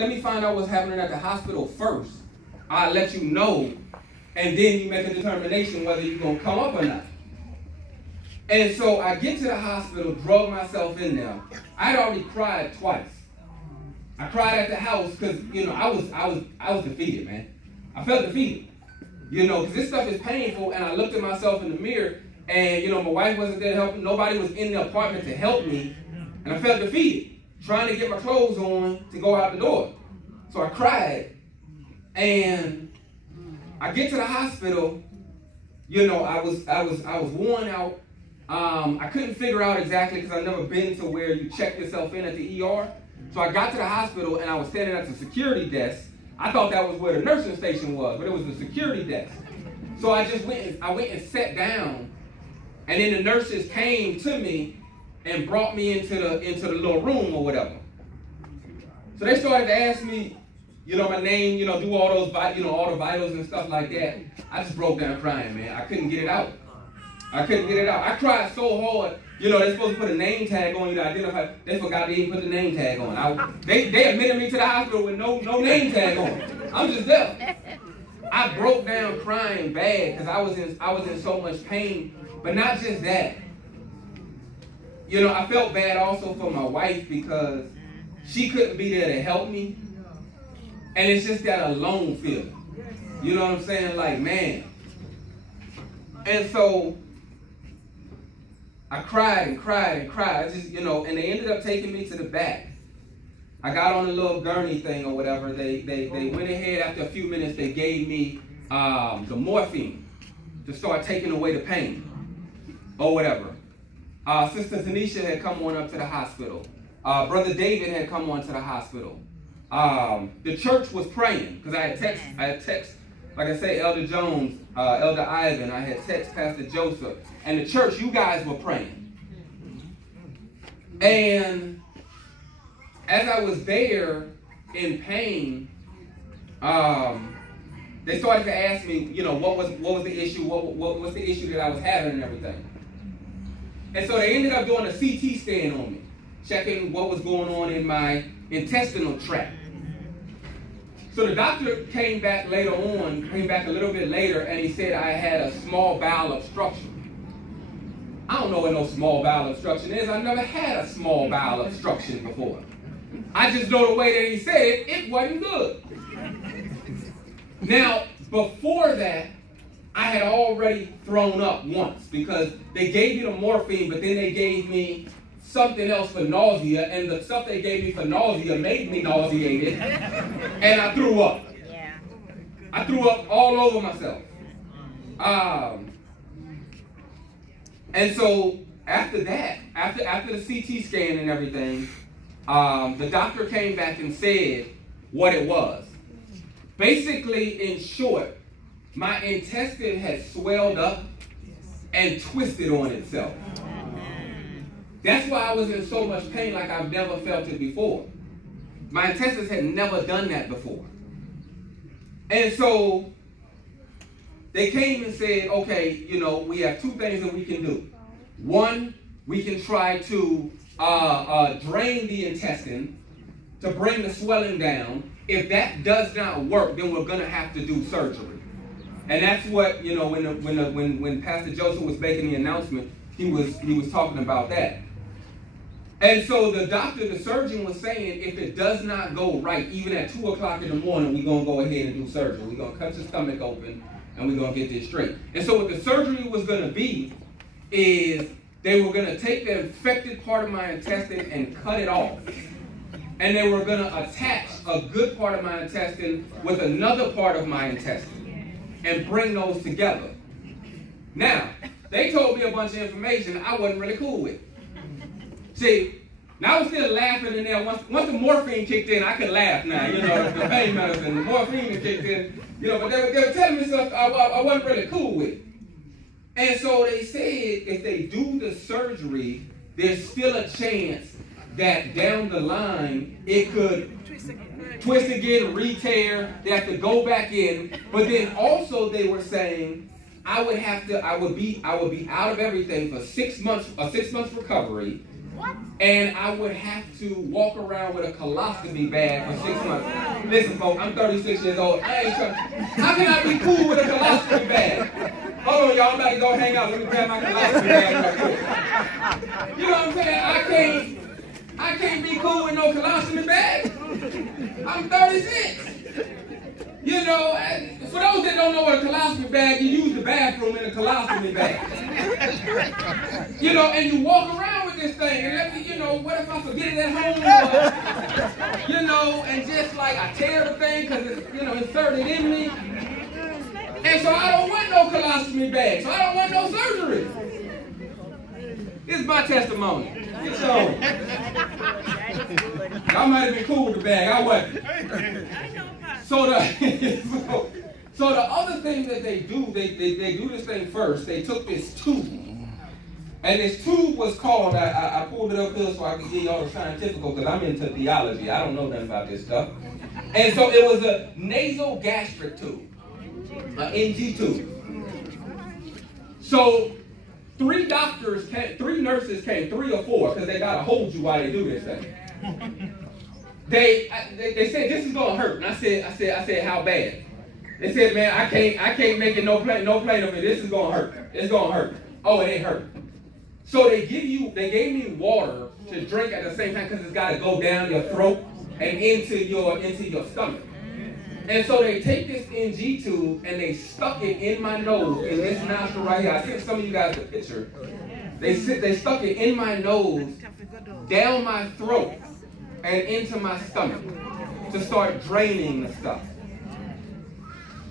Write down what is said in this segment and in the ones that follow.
let me find out what's happening at the hospital first. I'll let you know, and then you make a determination whether you're going to come up or not. And so I get to the hospital, drug myself in there. I'd already cried twice. I cried at the house because, you know, I was defeated, man. I felt defeated, you know, because this stuff is painful. And I looked at myself in the mirror, and, you know, my wife wasn't there helping. Nobody was in the apartment to help me. And I felt defeated, trying to get my clothes on to go out the door. So I cried. And I get to the hospital, you know, I was worn out. I couldn't figure out exactly because I've never been to where you check yourself in at the ER. So I got to the hospital and I was standing at the security desk. I thought that was where the nursing station was, but it was the security desk. So I went and sat down, and then the nurses came to me and brought me into the little room or whatever. So they started to ask me, you know, my name, you know, do all those, you know, all the vitals and stuff like that. I just broke down crying, man. I couldn't get it out. I couldn't get it out. I cried so hard. You know, they're supposed to put a name tag on you to identify. They forgot to even put the name tag on. They admitted me to the hospital with no name tag on. I'm just there. I broke down crying bad because I was in so much pain. But not just that. You know, I felt bad also for my wife because she couldn't be there to help me. And it's just that alone feeling. You know what I'm saying? Like, man. And so I cried and cried and cried. I just, you know, and they ended up taking me to the back. I got on a little gurney thing or whatever. They went ahead after a few minutes. They gave me the morphine to start taking away the pain or whatever. Sister Tanisha had come on up to the hospital. Brother David had come on to the hospital. The church was praying because I had text, like I say, Elder Jones, Elder Ivan. I had text Pastor Joseph. And the church, you guys were praying. And as I was there in pain, they started to ask me, you know, what was the issue, what was the issue that I was having and everything. And so they ended up doing a CT scan on me, checking what was going on in my intestinal tract. So the doctor came back a little bit later, and he said I had a small bowel obstruction. I don't know what no small bowel obstruction is. I've never had a small bowel obstruction before. I just know the way that he said it, it wasn't good. Now, before that, I had already thrown up once because they gave me the morphine, but then they gave me something else for nausea, and the stuff they gave me for nausea made me nauseated, and I threw up. Yeah. I threw up all over myself. And so after that, after the CT scan and everything, the doctor came back and said what it was. Basically, in short, my intestine had swelled up and twisted on itself. That's why I was in so much pain like I've never felt it before. My intestines had never done that before. And so they came and said, okay, you know, we have two things that we can do. One, we can try to drain the intestine to bring the swelling down. If that does not work, then we're going to have to do surgery. And that's what, you know, when Pastor Joseph was making the announcement, he was talking about that. And so the surgeon was saying, if it does not go right, even at 2 o'clock in the morning, we're going to go ahead and do surgery. We're going to cut your stomach open, and we're going to get this straight. And so what the surgery was going to be is they were going to take the infected part of my intestine and cut it off. And they were going to attach a good part of my intestine with another part of my intestine and bring those together. Now, they told me a bunch of information I wasn't really cool with. See, now I was still laughing in there. Once the morphine kicked in, I could laugh now. You know, the pain medicine, the morphine kicked in. You know, but they were telling me stuff I wasn't really cool with. And so they said if they do the surgery, there's still a chance that down the line it could twist again, re-tear. They have to go back in. But then also they were saying I would be out of everything for 6 months, a 6 month recovery. And I would have to walk around with a colostomy bag for 6 months. Listen, folks, I'm 36 years old. I ain't trying. How can I be cool with a colostomy bag? Hold on, y'all. I'm about to go hang out. Let me grab my colostomy bag. You know what I'm saying? I can't be cool with no colostomy bag. I'm 36. You know, for those that don't know what a colostomy bag, you use the bathroom in a colostomy bag. You know, and you walk around with this thing, and let me, you know, what if I forget it at home? You know, and just like I tear the thing because it's, you know, inserted in me. And so I don't want no colostomy bag, so I don't want no surgery. This is my testimony. Get your own. I might have been cool with the bag, I wasn't. So the other thing that they do, they do this thing first. They took this tube, and this tube was called, I pulled it up here so I could give y'all the scientific, because I'm into theology. I don't know nothing about this stuff. And so it was a nasogastric tube, an NG tube. So 3 nurses came, 3 or 4, because they got to hold you while they do this thing. They said this is gonna hurt, and I said how bad? They said, man, I can't make it no play of it. This is gonna hurt. It's gonna hurt. Oh, it ain't hurt. So they gave me water to drink at the same time because it's got to go down your throat and into your stomach. And so they take this NG tube and they stuck it in my nose, in this nostril right here. I sent some of you guys the picture. They stuck it in my nose, down my throat, and into my stomach to start draining the stuff.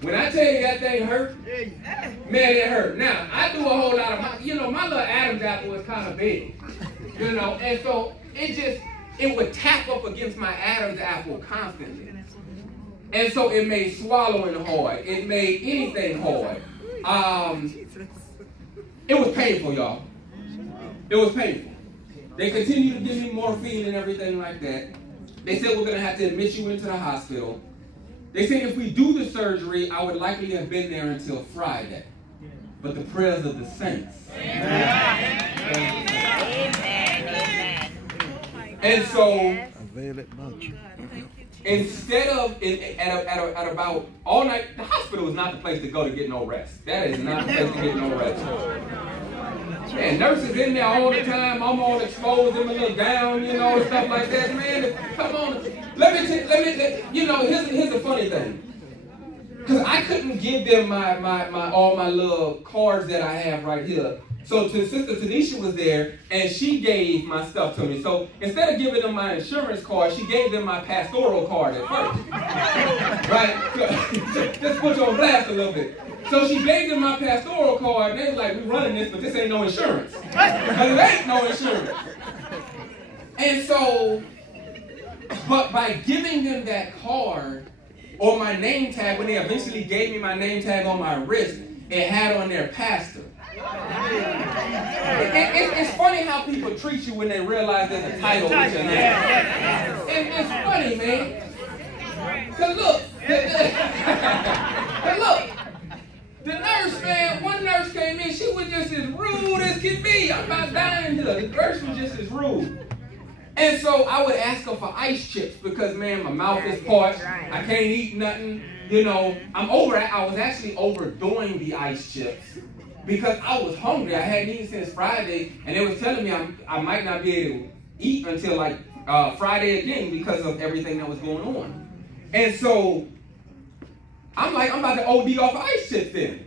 When I tell you that thing hurt, man, it hurt. Now, I do a whole lot of, my little Adam's apple is kind of big, and so it would tap up against my Adam's apple constantly. And so it made swallowing hard. It made anything hard. It was painful, y'all. It was painful. They continued to give me morphine and everything like that. They said we're going to have to admit you into the hospital. They said if we do the surgery, I would likely have been there until Friday. But the prayers of the saints. Amen. Amen. And so, instead of at about all night, the hospital is not the place to go to get no rest. That is not the place to get no rest. And nurses in there all the time. I'm all exposed in my little gown, and stuff like that. Man, come on. Here's the funny thing. Because I couldn't give them all my little cards that I have right here. So Sister Tanisha was there, and she gave my stuff to me. So instead of giving them my insurance card, she gave them my pastoral card at first. Right? Just put you on blast a little bit. So she gave them my pastoral card, and they was like, we're running this, but this ain't no insurance. Because it ain't no insurance. And so, but by giving them that card, or my name tag, when they eventually gave me my name tag on my wrist, it had on their pastor. It's funny how people treat you when they realize there's a title with your name. It's funny, man. Cause look, the nurse, man, one nurse came in, she was just as rude as can be. I'm about dying here. The nurse was just as rude. And so I would ask her for ice chips because, man, my mouth is parched. I can't eat nothing. I'm over it. I was actually overdoing the ice chips because I was hungry. I hadn't eaten since Friday, and they was telling me I might not be able to eat until like Friday again because of everything that was going on. And so I'm like, I'm about to OD off of ice chips then.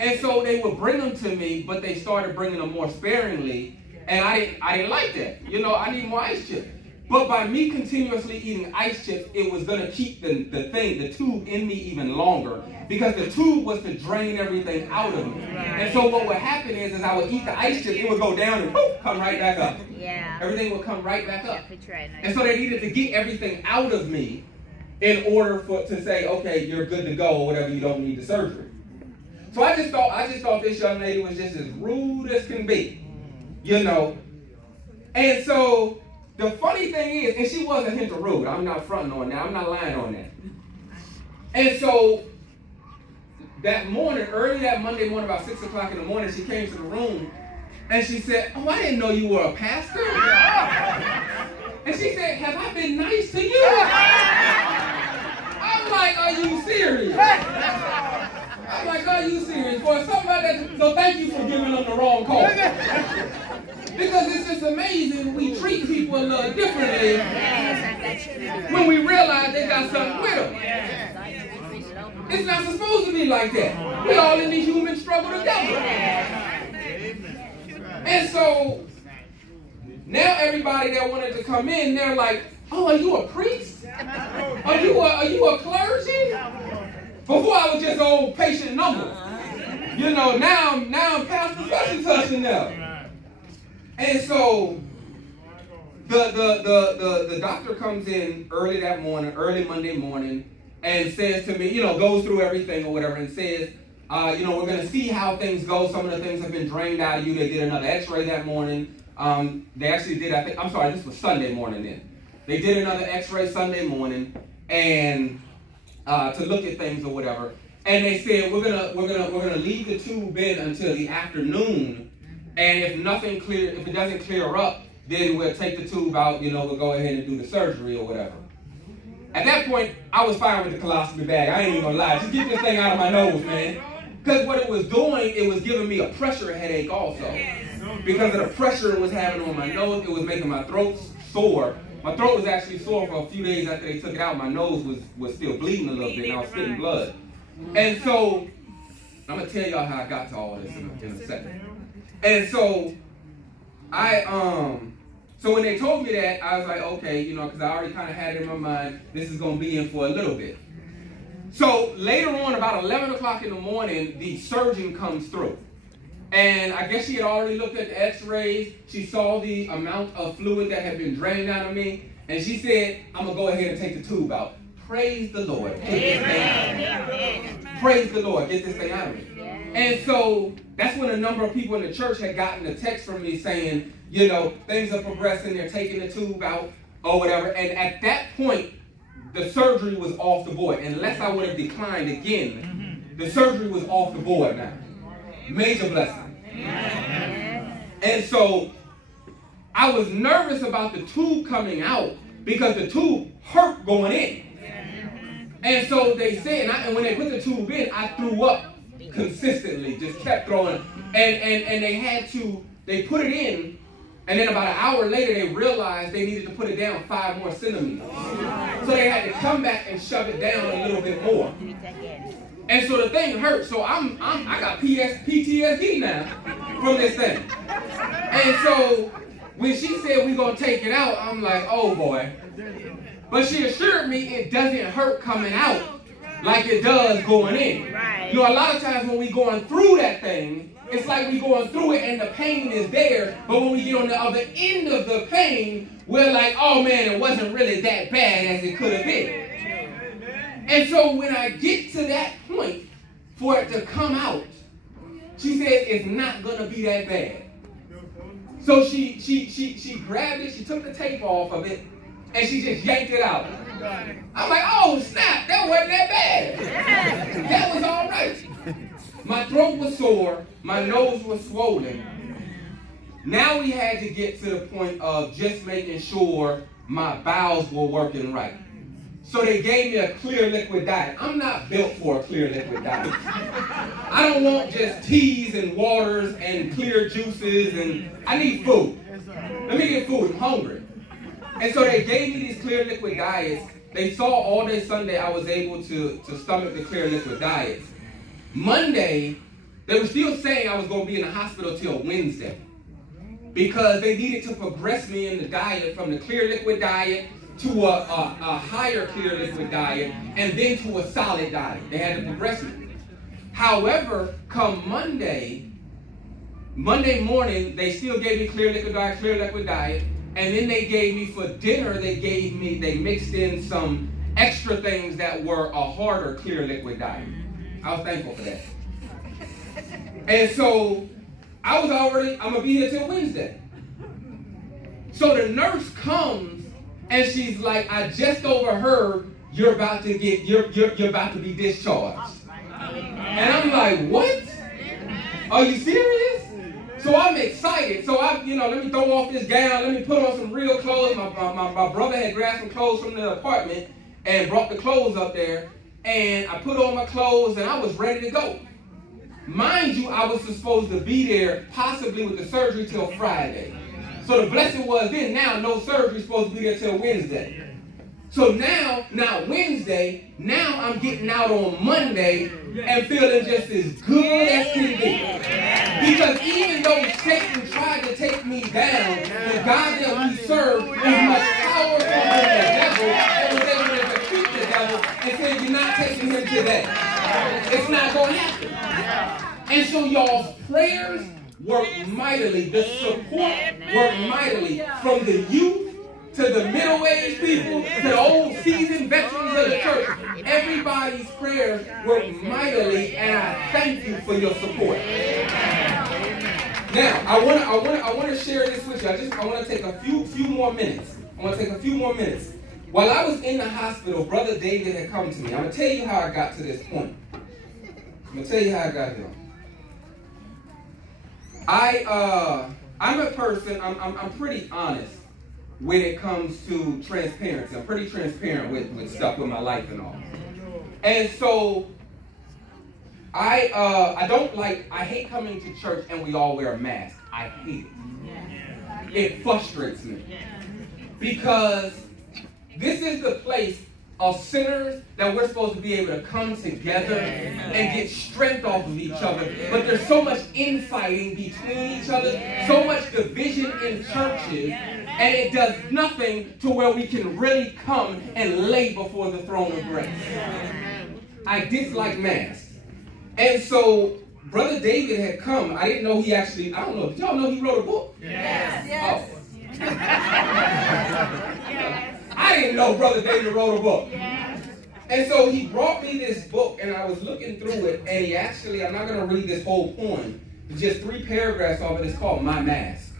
And so they would bring them to me, but they started bringing them more sparingly. And I didn't like that. I need more ice chips. But by me continuously eating ice chips, it was going to keep the tube in me even longer. Because the tube was to drain everything out of me. And so what would happen is I would eat the ice chips, it would go down and poof, come right back up. Yeah. Everything would come right back up. And so they needed to get everything out of me in order to say, okay, you're good to go, or whatever, you don't need the surgery. So I just thought this young lady was just as rude as can be. And so the funny thing is, and she was a hint of rude. I'm not fronting on that. I'm not lying on that. And so that morning, early that Monday morning, about 6 o'clock in the morning, she came to the room And she said, oh, I didn't know you were a pastor. And she said, have I been nice to you? I'm like, are you serious? I'm like, are you serious? Boy, something like that. So thank you for giving them the wrong call. Because it's just amazing we treat people a little differently when we realize they got something with them. It's not supposed to be like that. We all in the human struggle together. And so now everybody that wanted to come in, they're like, oh, are you a priest? Are you a clergy? Before I was just old patient number. You know, now I'm pastor such and such and now. And so the doctor comes in early that morning, early Monday morning, and says to me, you know, goes through everything or whatever, and says, you know, we're going to see how things go. Some of the things have been drained out of you. They did another x-ray that morning. They actually did, I'm sorry, this was Sunday morning then. They did another x-ray Sunday morning and to look at things or whatever. And they said, we're gonna leave the tube in until the afternoon. And if it doesn't clear up, then we'll take the tube out, you know, we'll go ahead and do the surgery or whatever. At that point, I was fine with the colostomy bag. I ain't even gonna lie. Just get this thing out of my nose, man. Because what it was doing, it was giving me a pressure headache also. Because of the pressure it was having on my nose, it was making my throat sore. My throat was actually sore for a few days after they took it out. My nose was still bleeding a little bit, and I was spitting blood. And so, I'm going to tell y'all how I got to all this in a second. And so, so when they told me that, I was like, okay, you know, because I already kind of had it in my mind, this is going to be in for a little bit. So later on, about 11 o'clock in the morning, the surgeon comes through. And I guess she had already looked at the x-rays. She saw the amount of fluid that had been drained out of me. And she said, I'm going to go ahead and take the tube out. Praise the Lord. Get this thing out of me. Praise the Lord. Get this thing out of me. And so that's when a number of people in the church had gotten a text from me saying, you know, things are progressing. They're taking the tube out or whatever. And at that point, the surgery was off the board. Unless I would have declined again, the surgery was off the board now. Major blessing. And so I was nervous about the tube coming out because the tube hurt going in. And so they said, and when they put the tube in, I threw up consistently, just kept throwing. And they put it in, and then about an hour later they realized they needed to put it down 5 more centimeters. So they had to come back and shove it down a little bit more. And so the thing hurt. So I got PTSD now from this thing. And so when she said we're going to take it out, I'm like, oh boy. But she assured me it doesn't hurt coming out like it does going in. Right. You know, a lot of times when we're going through that thing, it's like we're going through it and the pain is there. But when we get on the other end of the pain, we're like, oh man, it wasn't really that bad as it could have been. And so when I get to that point for it to come out, she said it's not going to be that bad. So she grabbed it, she took the tape off of it, and she just yanked it out. I'm like, oh snap, that wasn't that bad. That was all right. My throat was sore, my nose was swollen. Now we had to get to the point of just making sure my bowels were working right. So they gave me a clear liquid diet. I'm not built for a clear liquid diet. I don't want just teas and waters and clear juices, and I need food. Let me get food, I'm hungry. And so they gave me these clear liquid diets. They saw all day Sunday I was able to stomach the clear liquid diets. Monday, they were still saying I was going to be in the hospital till Wednesday because they needed to progress me in the diet from the clear liquid diet to a higher clear liquid diet, and then to a solid diet. They had to progress me. However, come Monday morning, they still gave me clear liquid diet, and then they gave me for dinner, they mixed in some extra things that were a harder clear liquid diet. I was thankful for that. And so, I'm going to be here till Wednesday. So the nurse comes, and she's like, I just overheard you're about to be discharged. And I'm like, what? Are you serious? So I'm excited. So let me throw off this gown. Let me put on some real clothes. My brother had grabbed some clothes from the apartment and brought the clothes up there. And I put on my clothes and I was ready to go. Mind you, I was supposed to be there possibly with the surgery till Friday. So the blessing was then, now no surgery, supposed to be there till Wednesday. So now Wednesday, now I'm getting out on Monday and feeling just as good as can be. Because even though Satan tried to take me down, the God that we serve is much powerful than the devil, and was able to defeat the devil and said, you're not taking him today. It's not going to happen. And so y'all's prayers work mightily. The support worked mightily from the youth to the middle-aged people, to the old seasoned veterans of the church. Everybody's prayers work mightily, and I thank you for your support. Now, I want to share this with you. I want to take a few more minutes. While I was in the hospital, Brother David had come to me. I'm going to tell you how I got to this point. I'm a person, I'm pretty honest when it comes to transparency. I'm pretty transparent with stuff, with my life and all. And so I hate coming to church and we all wear a mask. I hate it. It frustrates me. Because this is the place of sinners that we're supposed to be able to come together and get strength off of each other. But there's so much infighting between each other, so much division in churches, and it does nothing to where we can really come and lay before the throne of grace. I dislike masks. And so Brother David had come. I didn't know he actually, I don't know, did y'all know he wrote a book? Yes. Oh. I didn't know Brother David wrote a book. And so he brought me this book, and I was looking through it, and he actually, I'm not going to read this whole poem, just 3 paragraphs of it. It's called My Mask.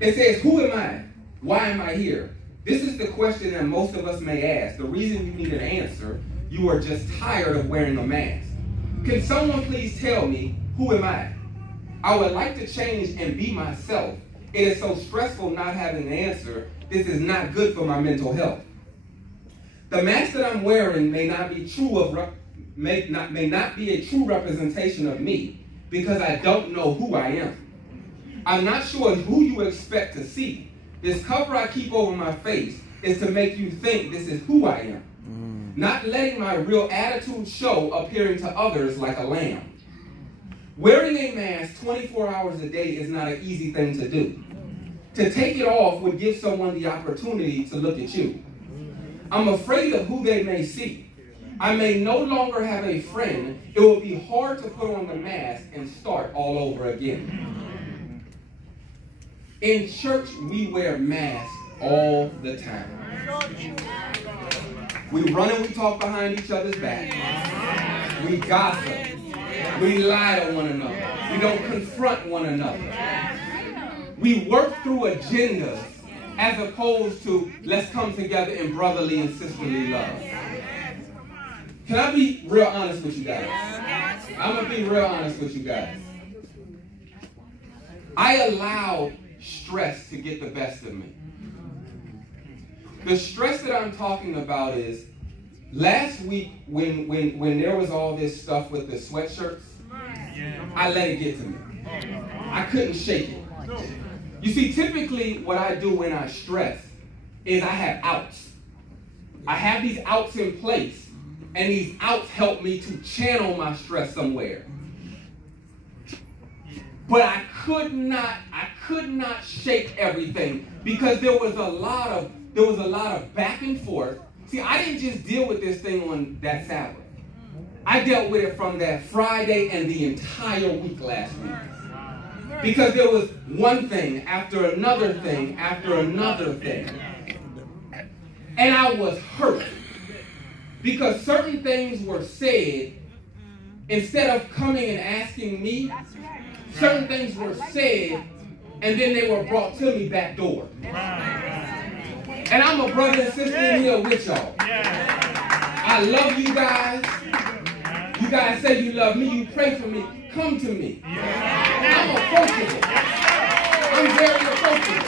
It says, who am I? Why am I here? This is the question that most of us may ask. The reason you need an answer, you are just tired of wearing a mask. Can someone please tell me, who am I? I would like to change and be myself. It is so stressful not having an answer. This is not good for my mental health. The mask that I'm wearing may not be a true representation of me because I don't know who I am. I'm not sure who you expect to see. This cover I keep over my face is to make you think this is who I am. Not letting my real attitude show appearing to others like a lamb. Wearing a mask 24 hours a day is not an easy thing to do. To take it off would give someone the opportunity to look at you. I'm afraid of who they may see. I may no longer have a friend. It will be hard to put on the mask and start all over again. In church, we wear masks all the time. We run and we talk behind each other's back. We gossip. We lie to one another. We don't confront one another. We work through agendas as opposed to let's come together in brotherly and sisterly love. Can I be real honest with you guys? I'm going to be real honest with you guys. I allowed stress to get the best of me. The stress that I'm talking about is last week when there was all this stuff with the sweatshirts, I let it get to me. I couldn't shake it. You see, typically what I do when I stress is I have outs. I have these outs in place, and these outs help me to channel my stress somewhere. But I could not shake everything because there was a lot of back and forth. See, I didn't just deal with this thing on that Sabbath. I dealt with it from that Friday and the entire week last week. Because there was one thing after another thing after another thing. And I was hurt. Because certain things were said, instead of coming and asking me, certain things were said, and then they were brought to me back door. And I'm a brother and sister in here with y'all. I love you guys. You guys say you love me. You pray for me. Come to me. I'm I'm approachable. I'm very approachable.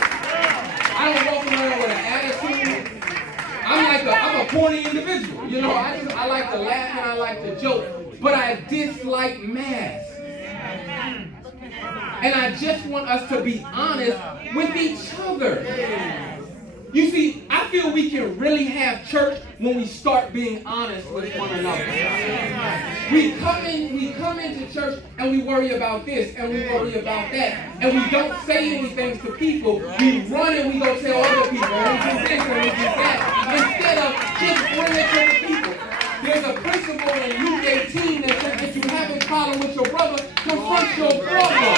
I don't walk around with an attitude. I'm a corny individual. You know, I like to laugh and I like to joke, but I dislike masks. And I just want us to be honest with each other. You see, I feel we can really have church when we start being honest with one another. We come into church and we worry about this and we worry about that, and we don't say anything to people. We run and we go tell other people, and we do this and we do that, instead of just bring it to the people. There's a principle in Luke 18 that says if you have a problem with your brother, confront your brother.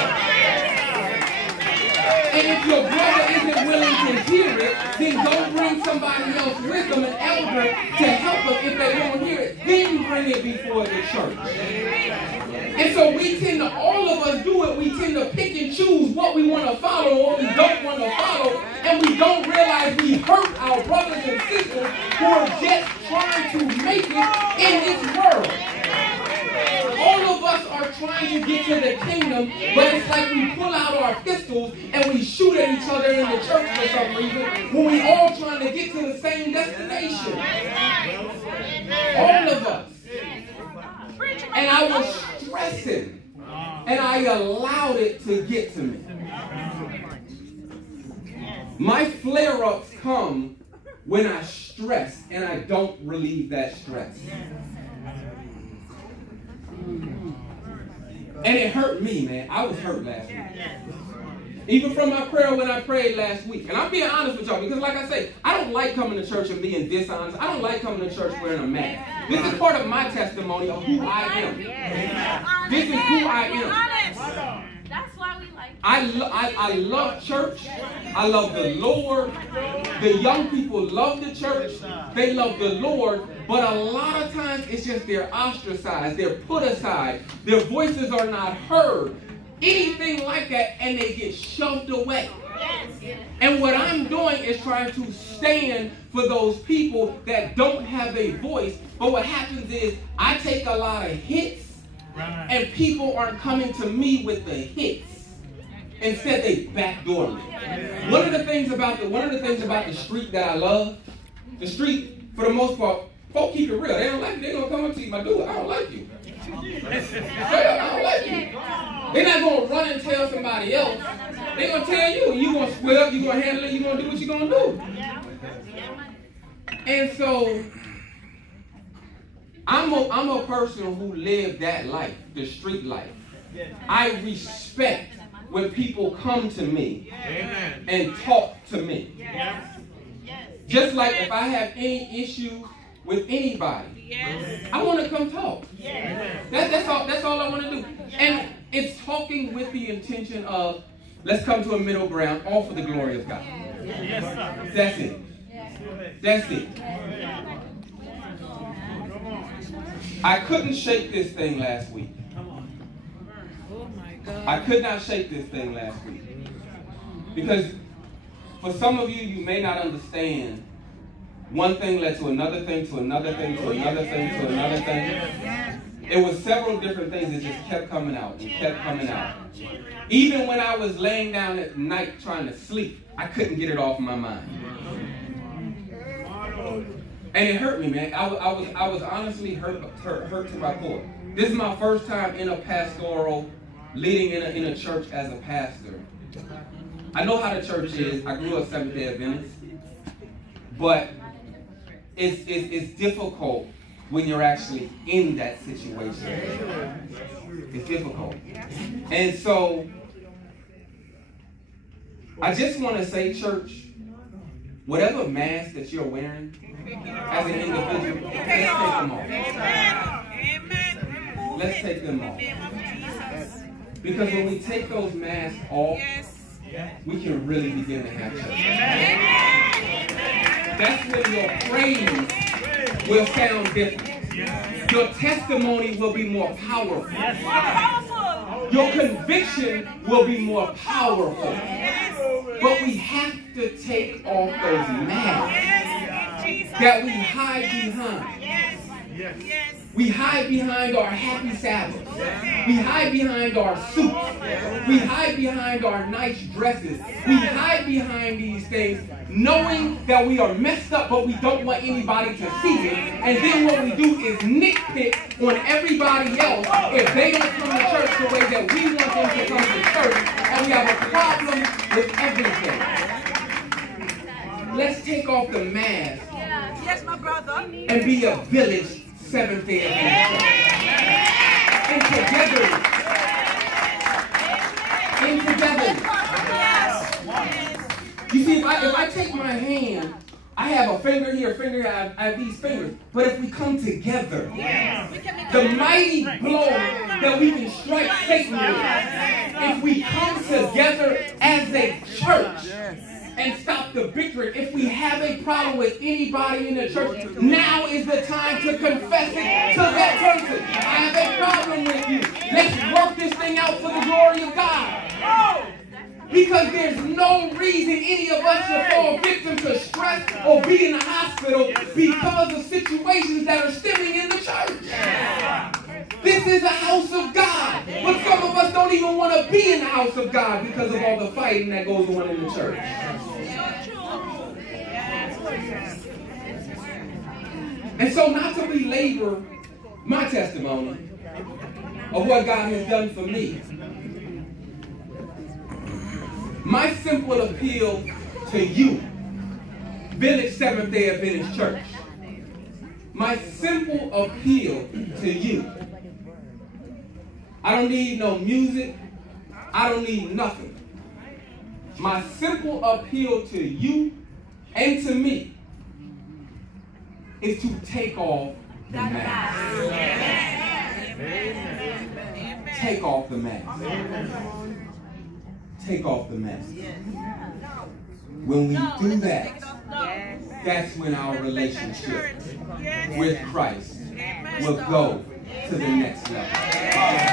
And if your brother isn't willing to hear it, then don't bring somebody else with them, an elder, to help them. If they don't hear it, then bring it before the church. And so we tend to, all of us do it, we tend to pick and choose what we want to follow or what we don't want to follow, and we don't realize we hurt our brothers and sisters who are just trying to make it in this world. All of us are trying to get to the kingdom, but it's like we pull out our pistols and we shoot at each other in the church for some reason when we all trying to get to the same destination. All of us. And I was stressing, and I allowed it to get to me. My flare-ups come when I stress, and I don't relieve that stress. And it hurt me, man. I was hurt last week. Even from my prayer when I prayed last week. And I'm being honest with y'all because, like I say, I don't like coming to church and being dishonest. I don't like coming to church wearing a mask. This is part of my testimony of who I am. This is who I am. That's why we like I love church. I love the Lord. The young people love the church. They love the Lord. But a lot of times it's just they're ostracized. They're put aside. Their voices are not heard. Anything like that, and they get shoved away. And what I'm doing is trying to stand for those people that don't have a voice. But what happens is I take a lot of hits, and people aren't coming to me with the hits. Instead, they backdoor me. One of the things about the street that I love, the street, for the most part, folk keep it real. They don't like you. They're going to come up to you, my dude, I don't like you. Straight up, I don't like you. They're not going to run and tell somebody else. They're going to tell you, and you're going to split up, you're going to handle it, you're going to do what you're going to do. And so, I'm a person who lived that life, the street life. I respect when people come to me and talk to me. Just like if I have any issue with anybody, I want to come talk. That's all I want to do. And it's talking with the intention of, let's come to a middle ground, all for the glory of God. That's it. That's it. I couldn't shake this thing last week. I could not shake this thing last week. Because for some of you, you may not understand. One thing led to another thing, to another thing, to another thing, to another thing. It was several different things that just kept coming out and kept coming out. Even when I was laying down at night trying to sleep, I couldn't get it off my mind. And it hurt me, man. I was honestly hurt to my core. This is my first time in a pastoral, leading in a church as a pastor. I know how the church is. I grew up Seventh-day Adventist. But it's difficult when you're actually in that situation. It's difficult. And so, I just want to say, church, whatever mask that you're wearing as an individual, let's take them off. Let's take them off. Because when we take those masks off, we can really begin to have church. That's when your praise will sound different. Your testimony will be more powerful. Your conviction will be more powerful. But we have to take off those masks that we hide behind. Yes. We hide behind our happy Sabbath. We hide behind our suits. We hide behind our nice dresses. We hide behind these things, knowing that we are messed up, but we don't want anybody to see it. And then what we do is nitpick on everybody else if they don't come to church the way that we want them to come to church, and we have a problem with everything. Let's take off the mask. Yes, my brother. And be a village Seventh-day Adventist. And together. You see, if I take my hand, I have a finger here, a finger here, I have these fingers. But if we come together, the mighty blow that we can strike Satan with, if we come together as a church, and stop the victory. If we have a problem with anybody in the church, now is the time to confess it to that person. I have a problem with you. Let's work this thing out for the glory of God. Because there's no reason any of us should fall victim to stress or be in the hospital because of situations that are stemming in the church. This is a house of God. But some of us don't even want to be in the house of God because of all the fighting that goes on in the church. And so, not to belabor my testimony of what God has done for me, my simple appeal to you, Village Seventh-day Adventist Church, my simple appeal to you, I don't need no music, I don't need nothing. My simple appeal to you and to me is to take off the mask. Take off the mask. Take off the mask. When we do that, that's when our relationship with Christ will go to the next level.